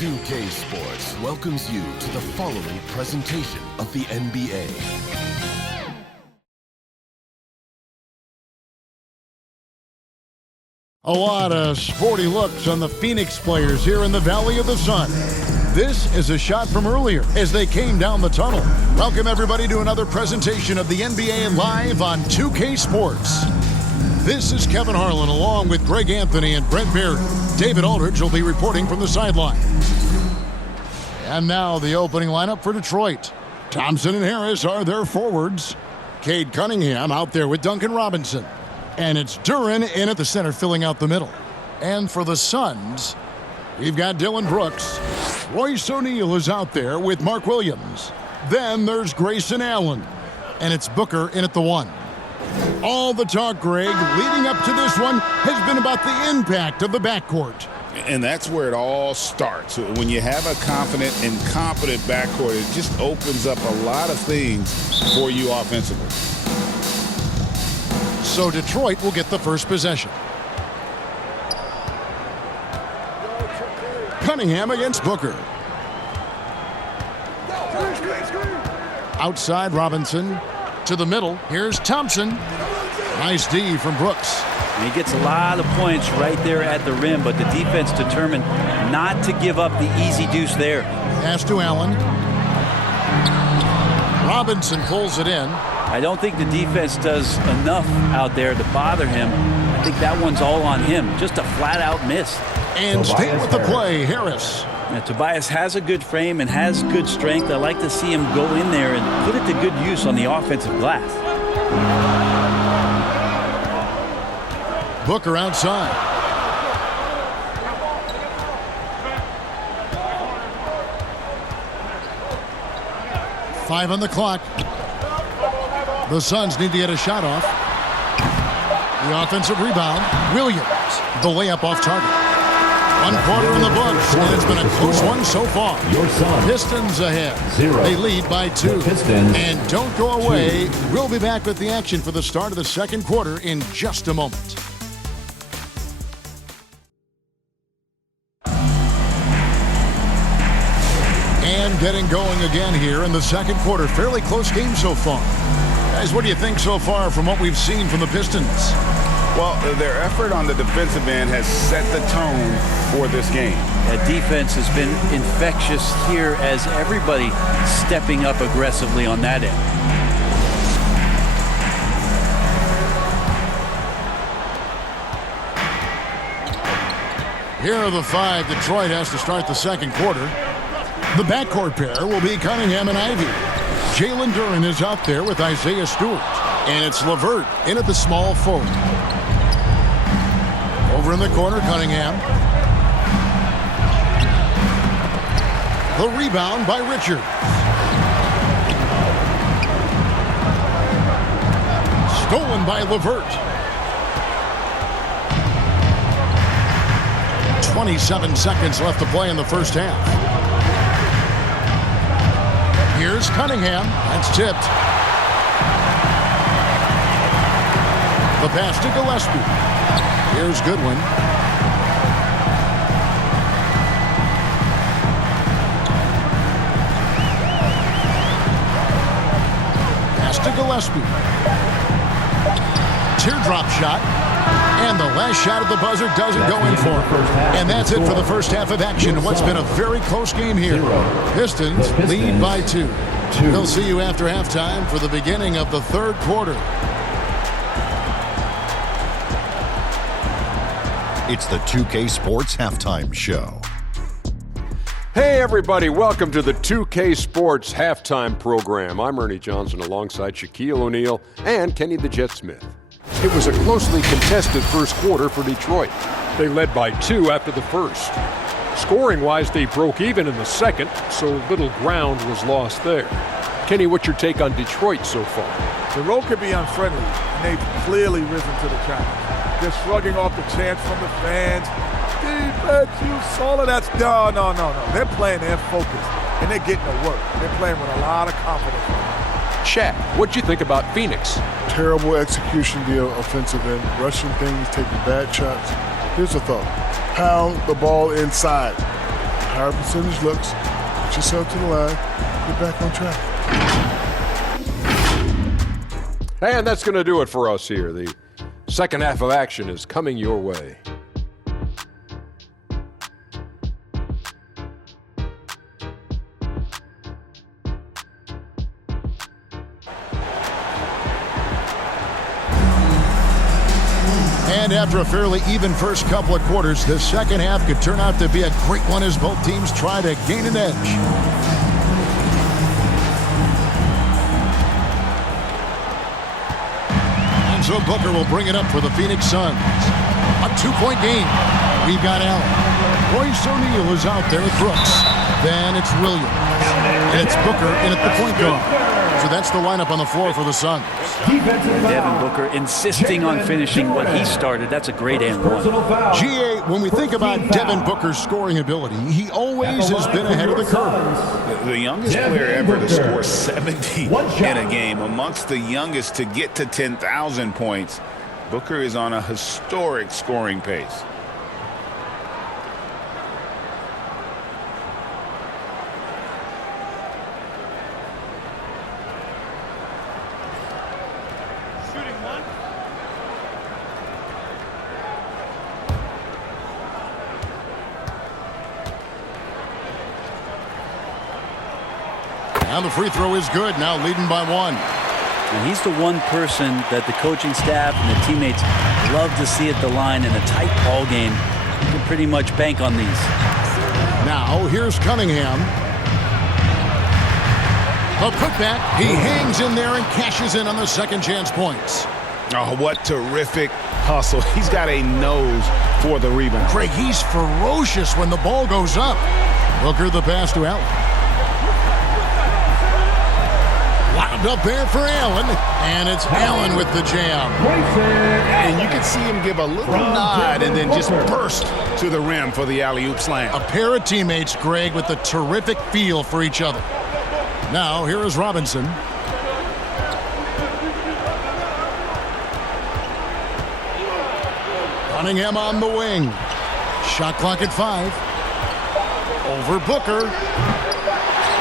2K Sports welcomes you to the following presentation of the NBA. A lot of sporty looks on the Phoenix players here in the Valley of the Sun. This is a shot from earlier as they came down the tunnel. Welcome everybody to another presentation of the NBA live on 2K Sports. This is Kevin Harlan along with Greg Anthony and Brent Barry. David Aldridge will be reporting from the sideline. And now the opening lineup for Detroit. Thompson and Harris are their forwards. Cade Cunningham out there with Duncan Robinson. And it's Duren in at the center filling out the middle. And for the Suns, we've got Dylan Brooks. Royce O'Neal is out there with Mark Williams. Then there's Grayson Allen. And it's Booker in at the 1. All the talk, Greg, leading up to this one has been about the impact of the backcourt. And that's where it all starts. When you have a confident and competent backcourt, it just opens up a lot of things for you offensively. So Detroit will get the first possession. Cunningham against Booker. Outside Robinson. To the middle. Here's Thompson. Nice D from Brooks. And he gets a lot of points right there at the rim, but the defense determined not to give up the easy deuce there. Pass to Allen. Robinson pulls it in. I don't think the defense does enough out there to bother him. I think that one's all on him. Just a flat-out miss. And stay with the play, Harris. Now, Tobias has a good frame and has good strength. I like to see him go in there and put it to good use on the offensive glass. Booker outside. Five on the clock. The Suns need to get a shot off. The offensive rebound. Williams. The layup off target. 1 quarter in the books, and it's been a close one so far. Pistons ahead. They lead by 2. And don't go away. We'll be back with the action for the start of the second quarter in just a moment. And getting going again here in the second quarter. Fairly close game so far. Guys, what do you think so far from what we've seen from the Pistons? Well, their effort on the defensive end has set the tone for this game. That defense has been infectious here as everybody stepping up aggressively on that end. Here are the 5 Detroit has to start the second quarter. The backcourt pair will be Cunningham and Ivy. Jalen Duren is out there with Isaiah Stewart. And it's LeVert in at the small forward. Over in the corner, Cunningham. The rebound by Richard. Stolen by LeVert. 27 seconds left to play in the first half. Here's Cunningham. That's tipped. The pass to Gillespie. Here's Goodwin. Pass to Gillespie. Teardrop shot. And the last shot at the buzzer doesn't go in for him. And that's it for the first half of action in what's been a very close game here. Pistons lead by 2. We'll see you after halftime for the beginning of the third quarter. It's the 2K Sports Halftime Show. Hey everybody, welcome to the 2K Sports Halftime Program. I'm Ernie Johnson alongside Shaquille O'Neal and Kenny the Jet Smith. It was a closely contested first quarter for Detroit. They led by 2 after the first. Scoring-wise, they broke even in the second, so little ground was lost there. Kenny, what's your take on Detroit so far? The road could be unfriendly, and they've clearly risen to the challenge. They're shrugging off the chants from the fans. Defense, you solid. That's no. They're playing their focus, and they're getting to work. They're playing with a lot of confidence. Shaq, what'd you think about Phoenix? Terrible execution deal, offensive end, rushing things, taking bad shots. Here's the thought. Pound the ball inside. higher percentage looks, get yourself to the line, get back on track. And that's going to do it for us here. The second half of action is coming your way. And after a fairly even first couple of quarters, the second half could turn out to be a great one as both teams try to gain an edge. And so Booker will bring it up for the Phoenix Suns. A 2-point game. We've got Allen. Royce O'Neal is out there with Brooks. Then it's Williams. And it's Booker in at the point guard. So that's the lineup on the floor for the Suns. Devin Booker insisting on finishing what he started. That's a great and one. GA, when we think about Devin Booker's scoring ability, he always has been ahead of the curve. The youngest player ever to score 70 in a game, amongst the youngest to get to 10,000 points. Booker is on a historic scoring pace. And the free throw is good, now leading by 1. And he's the one person that the coaching staff and the teammates love to see at the line in a tight ball game. You can pretty much bank on these. Now, here's Cunningham. A putback. He hangs in there and cashes in on the second chance points. Oh, what terrific hustle. He's got a nose for the rebound. Craig, he's ferocious when the ball goes up. Booker the pass to Allen. Wound up there for Allen, and it's Allen with the jam. And you can see him give a little nod and then just burst to the rim for the alley-oop slam. A pair of teammates, Greg, with a terrific feel for each other. Now, here is Robinson. Cunningham on the wing. Shot clock at 5. Over Booker.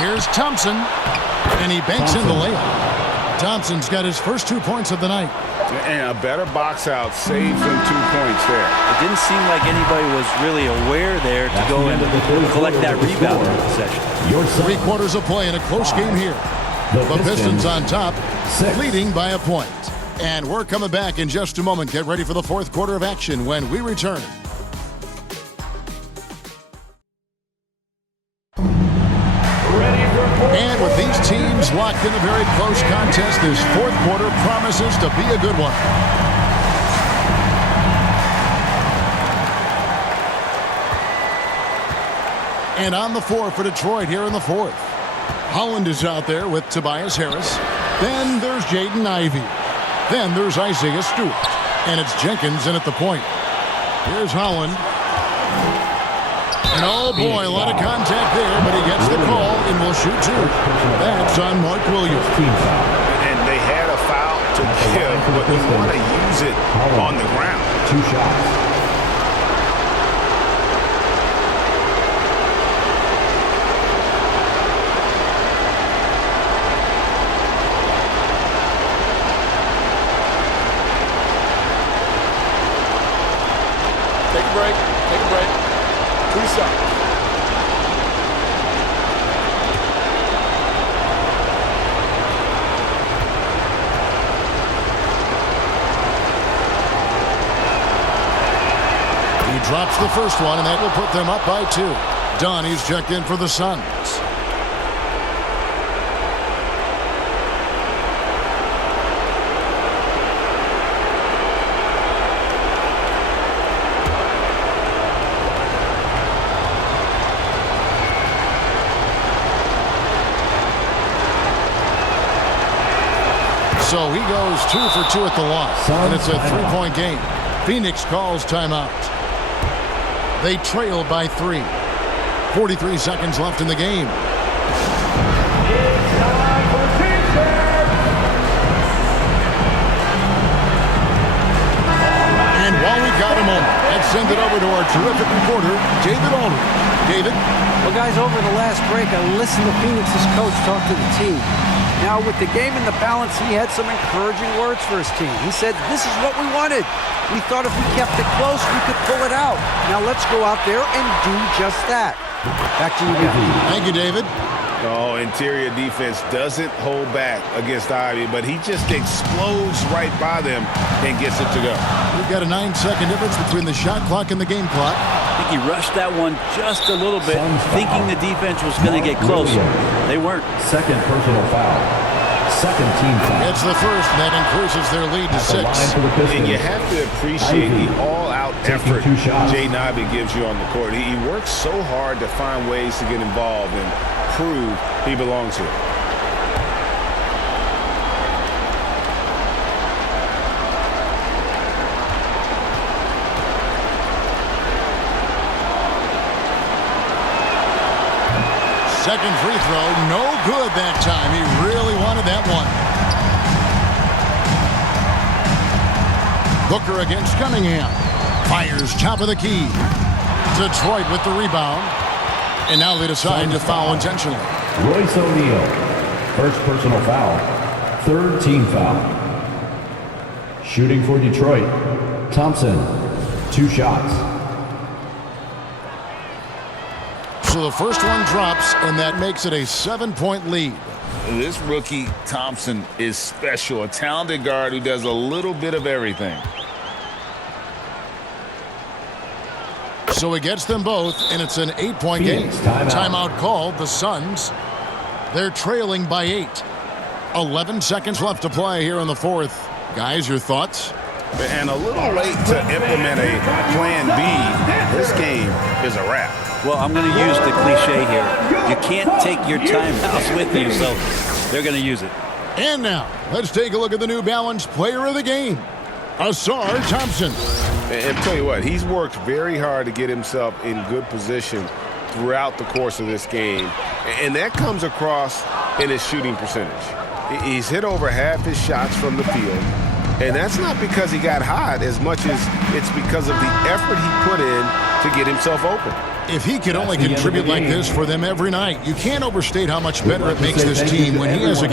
Here's Thompson. And he banks in the layup. Thompson's got his first 2 points of the night. And a better box out saves them 2 points there. It didn't seem like anybody was really aware there to go and collect that rebound in the session. 3 quarters of play in a close game here. The Pistons on top, leading by a point. And we're coming back in just a moment. Get ready for the fourth quarter of action when we return. And with these teams locked in a very close contest, this fourth quarter promises to be a good one. And on the floor for Detroit here in the fourth. Holland is out there with Tobias Harris. Then there's Jaden Ivey. Then there's Isaiah Stewart. And it's Jenkins in at the point. Here's Holland. And oh boy, a lot of contact there, but he gets the call and will shoot 2. That's on Mark Williams. And they had a foul to give, but they want to use it on the ground. 2 shots. Take a break. Take a break. 2 shots. He drops the first one, and that will put them up by 2. Donnie's checked in for the Suns. So he goes 2 for 2 at the line, and it's a 3-point game. Phoenix calls timeout. They trail by 3. 43 seconds left in the game. And while we got a moment, let's send it over to our terrific reporter, David Aldridge. David? Well, guys, over the last break, I listened to Phoenix's coach talk to the team. Now, with the game in the balance, he had some encouraging words for his team. He said, this is what we wanted. We thought if we kept it close, we could pull it out. Now, let's go out there and do just that. Back to you, David. Thank you, David. Oh, interior defense doesn't hold back against Ivy, but he just explodes right by them and gets it to go. We've got a 9-second difference between the shot clock and the game clock. I think he rushed that one just a little bit, thinking the defense was going to get close. They weren't. Second personal foul. Second team foul. It's the first, and that increases their lead to 6. And you have to appreciate the all-out effort Jaden Ivey gives you on the court. He works so hard to find ways to get involved and prove he belongs here. Second free throw, no good that time. He really wanted that one. Booker against Cunningham. Fires top of the key. Detroit with the rebound. And now they decide to foul intentionally. Royce O'Neal. First personal foul. Third team foul. Shooting for Detroit. Thompson. 2 shots. So the first one drops, and that makes it a 7-point lead. This rookie, Thompson, is special. A talented guard who does a little bit of everything. So he gets them both, and it's an 8-point game. Timeout called. The Suns, they're trailing by 8. 11 seconds left to play here in the fourth. Guys, your thoughts? And a little late to implement a plan B. This game is a wrap. Well, I'm going to use the cliche here. You can't take your timeouts with you, so they're going to use it. And now, let's take a look at the New Balance player of the game, Asar Thompson. And tell you what, he's worked very hard to get himself in good position throughout the course of this game. And that comes across in his shooting percentage. He's hit over half his shots from the field. And that's not because he got hot as much as it's because of the effort he put in to get himself open. If he could only contribute like this for them every night, you can't overstate how much better it makes this team when he has a game.